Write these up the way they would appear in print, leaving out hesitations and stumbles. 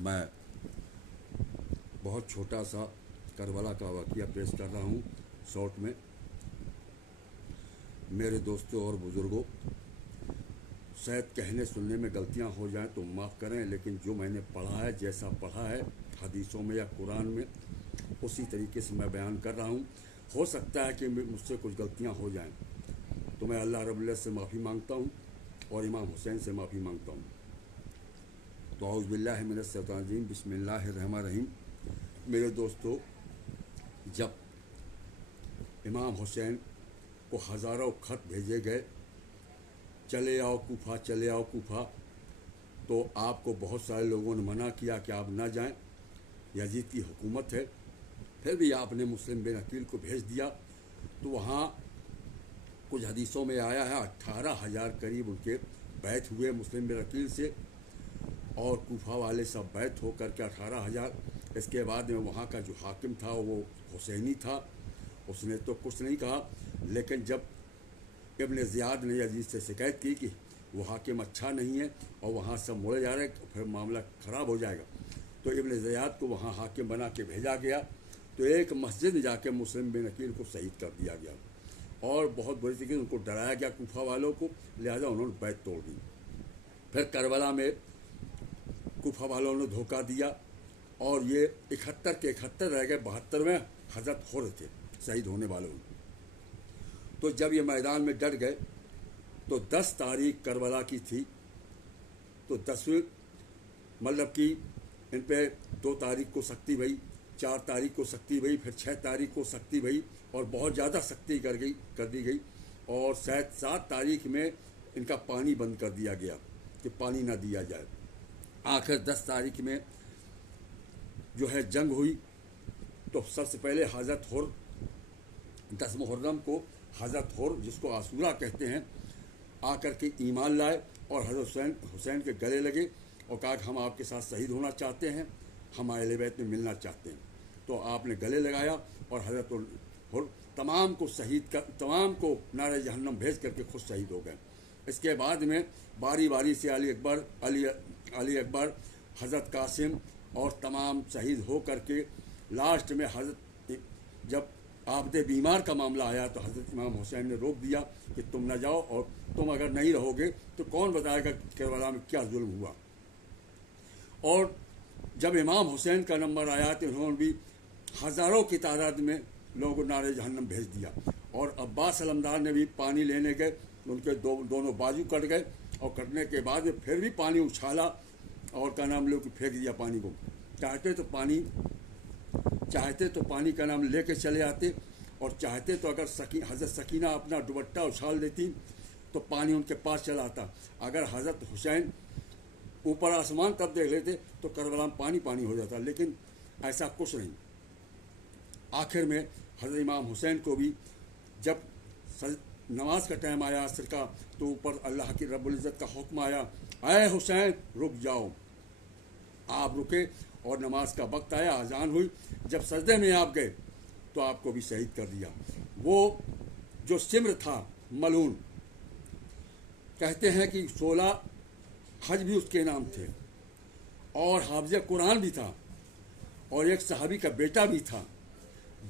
میں بہت چھوٹا سا کربلا کا واقعہ پیش کر رہا ہوں شارٹ میں. میرے دوستوں اور بزرگوں، شاید کہنے سننے میں غلطیاں ہو جائیں تو معاف کریں، لیکن جو میں نے پڑھا ہے، جیسا پڑھا ہے حدیثوں میں یا قرآن میں، اسی طریقے سے میں بیان کر رہا ہوں. ہو سکتا ہے کہ مجھ سے کچھ غلطیاں ہو جائیں، تو میں اللہ رب العزت سے معافی مانگتا ہوں اور امام حسین سے معافی مانگتا ہوں. تو اعوذ باللہ من الشیطان الرجیم، بسم اللہ الرحمن الرحیم. میرے دوستو، جب امام حسین کو ہزاروں خط بھیجے گئے، چلے آؤ کوفہ، چلے آؤ کوفہ، تو آپ کو بہت سارے لوگوں نے منع کیا کہ آپ نہ جائیں، یزید کی حکومت ہے. پھر بھی آپ نے مسلم بن عقیل کو بھیج دیا. تو وہاں کچھ حدیثوں میں آیا ہے 18,000 قریب ان کے بیعت ہوئے مسلم بن عقیل سے، اور کوفہ والے سب بیعت ہو کر کے 18,000. اس کے بعد میں وہاں کا جو حاکم تھا وہ حسینی تھا، اس نے تو کچھ نہیں کہا. لیکن جب ابن زیاد نے یزید سے شکایت کی کہ وہ حاکم اچھا نہیں ہے اور وہاں سب مڑے جا رہے ہیں، پھر معاملہ خراب ہو جائے گا، تو ابن زیاد کو وہاں حاکم بنا کے بھیجا گیا. تو ایک مسجد جا کے مسلم بن عقیل کو شہید کر دیا گیا، اور بہت بری طریقے سے ان کو ڈرایا گیا کوفہ والوں کو، لہذا انہوں نے بیعت توڑ دی. پھر کربلا میں کوفہ والوں نے دھوکہ دیا، اور یہ 71 کے 71 رہ گئے، 72 میں حضرت حر تھے شہید ہونے والوں میں. تو جب یہ میدان میں ڈٹ گئے تو 10 تاریخ کربلا کی تھی، تو 10ویں مطلب کہ ان پہ 2 تاریخ کو سختی بھئی، 4 تاریخ کو سختی بھئی، پھر 6 تاریخ کو سختی بھئی، اور بہت زیادہ سختی کر دی گئی. اور شاید 7 تاریخ میں ان کا پانی بند کر دیا گیا کہ پانی نہ دیا جائے. آخر 10 تاریخ میں جو ہے جنگ ہوئی. تو سب سے پہلے حضرت حر 10 محرم کو حضرت حر، جس کو عاشورہ کہتے ہیں، آ کر کے ایمان لائے اور حضرت حسین کے گلے لگے اور کہا کہ ہم آپ کے ساتھ شہید ہونا چاہتے ہیں، ہم اہل بیت میں ملنا چاہتے ہیں. تو آپ نے گلے لگایا اور حضرت حر تمام کو نعرہ جہنم بھیج کر کے خود شہید ہو گئے. اس کے بعد میں باری باری سے علی اکبر، حضرت قاسم اور تمام شہید ہو کر کے لاسٹ میں جب عابد بیمار کا معاملہ آیا تو حضرت امام حسین نے روک دیا کہ تم نہ جاؤ، اور تم اگر نہیں رہو گے تو کون بتائے گا کہ کربلا میں کیا ظلم ہوا. اور جب امام حسین کا نمبر آیا تو انہوں نے بھی ہزاروں کی تعداد میں لوگوں کو نعرہ جہنم بھیج دیا. اور عباس علمدار نے بھی پانی لینے گئے، ان کے دونوں بازو کٹ گئے، اور کٹنے کے بعد پھر بھی پانی اچھالا اور کا نام لوگ پھینک دیا پانی کو. چاہتے تو پانی کا نام لے کے چلے آتے، اور چاہتے تو اگر حضرت سکینہ اپنا دوپٹہ اچھال دیتی تو پانی ان کے پاس چلا آتا. اگر حضرت حسین اوپر آسمان تب دیکھ لیتے تو کربلا میں پانی پانی ہو جاتا، لیکن ایسا کچھ نہیں. آخر میں حضرت امام حسین کو بھی جب نماز کا ٹائم آیا عصر کا، تو اوپر اللہ کی رب العزت کا حکم آیا، اے حسین رک جاؤ. آپ رکے اور نماز کا وقت آیا، اذان ہوئی. جب سجدے میں آپ گئے تو آپ کو بھی شہید کر دیا. وہ جو سمر تھا ملعون، کہتے ہیں کہ 16 حج بھی اس کے نام تھے، اور حافظ قرآن بھی تھا، اور ایک صحابی کا بیٹا بھی تھا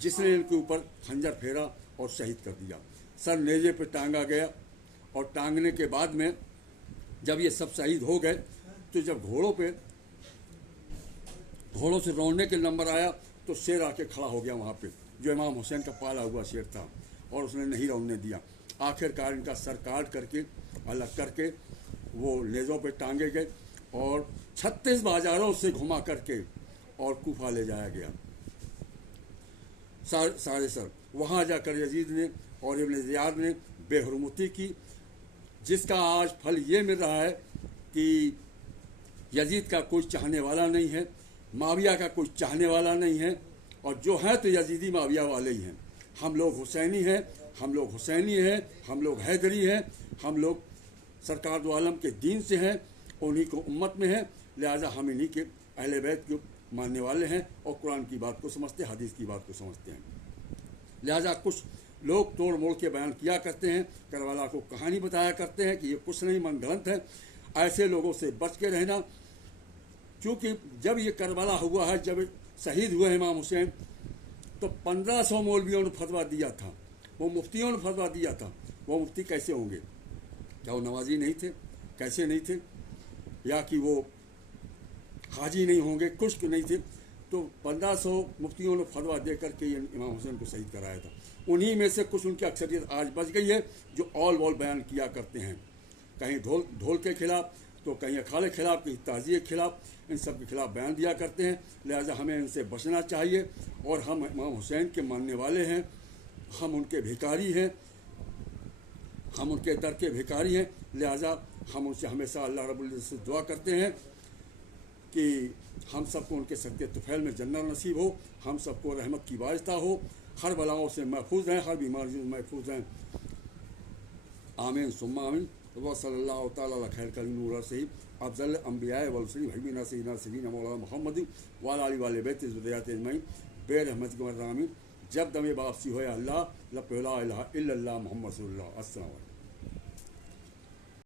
جس نے ان کے اوپر خنجر پھیرا اور شہید کر دیا. سر نیزے پہ ٹانگا گیا، اور ٹانگنے کے بعد میں جب یہ سب شہید ہو گئے تو جب گھوڑوں سے روڑنے کے نمبر آیا تو شیر آ کے کھڑا ہو گیا وہاں پہ، جو امام حسین کا پالا ہوا شیر تھا، اور اس نے نہیں روڑنے دیا. آخر کار ان کا سر کاٹ کر کے الگ کر کے وہ نیزوں پہ ٹانگے گئے، اور 36 بازاروں سے گھما کر کے اور کوفہ لے جایا گیا سارے سر. وہاں جا کر یزید نے اور ابن زیاد نے بے حرمتی کی، جس کا آج پھل یہ مل رہا ہے کہ یزید کا کوئی چاہنے والا نہیں ہے، معاویہ کا کوئی چاہنے والا نہیں ہے، اور جو ہیں تو یزیدی معاویہ والے ہی ہیں. ہم لوگ حسینی ہیں، ہم لوگ حیدری ہیں، ہم لوگ سرکار دو عالم کے دین سے ہیں، انہی کو امت میں ہیں، لہٰذا ہم انہی کے اہل بیت کو ماننے والے ہیں، اور قرآن کی بات کو سمجھتے ہیں، حدیث کی بات کو سمجھتے ہیں. لہٰذا کچھ لوگ توڑ موڑ کے بیان کیا کرتے ہیں، کربلا کو کہانی بتایا کرتے ہیں کہ یہ کچھ نہیں، من گھڑنت ہے. ایسے لوگوں سے بچ کے رہنا چونکہ جب یہ کربلا ہوا ہے، جب شہید ہوئے امام حسین، تو 1500 مولویوں نے فتویٰ دیا تھا، وہ مفتیوں نے فتویٰ دیا تھا. وہ مفتی کیسے ہوں گے؟ کیا وہ نمازی نہیں تھے؟ کیسے نہیں تھے؟ یا کہ وہ حاجی نہیں ہوں گے، کشک نہیں تھے؟ تو 1500 مفتیوں نے فتویٰ دے کر کے یہ امام حسین کو شہید کرایا تھا. انہی میں سے کچھ ان کی اکثریت آج بچ گئی ہے جو آل وال بیان کیا کرتے ہیں، کہیں ڈھول کے خلاف، تو کہیں اکھاڑے کے خلاف، کہیں تعزیے کے خلاف، ان سب کے خلاف بیان دیا کرتے ہیں. لہٰذا ہمیں ان سے بچنا چاہیے، اور ہم امام حسین کے ماننے والے ہیں، ہم ان کے بھیکاری ہیں، ہم ان کے در کے بھیکاری ہیں. لہٰذا ہم ان سے ہمیشہ اللہ رب العزت سے دعا کرتے ہیں کہ ہم سب کو ان کے صدقے طفیل میں جنت نصیب ہو، ہم سب کو رحمت کی واسطہ ہو، ہر بلاؤں سے محفوظ ہیں، ہر بیماری سے محفوظ ہیں. آمین ثم آمین. وصلی اللہ تعالیٰ علی خیر کلیم سے افضل انبیاء والمرسلین حبیبنا سیدنا سیدنا مولانا محمد وعلی آلہ وعلی بیت ذریات اجمعین بے رحمتک آمین. جب دم واپسی ہو یا اللہ، لا الہ الا اللہ محمد رسول اللہ. السلام علیکم.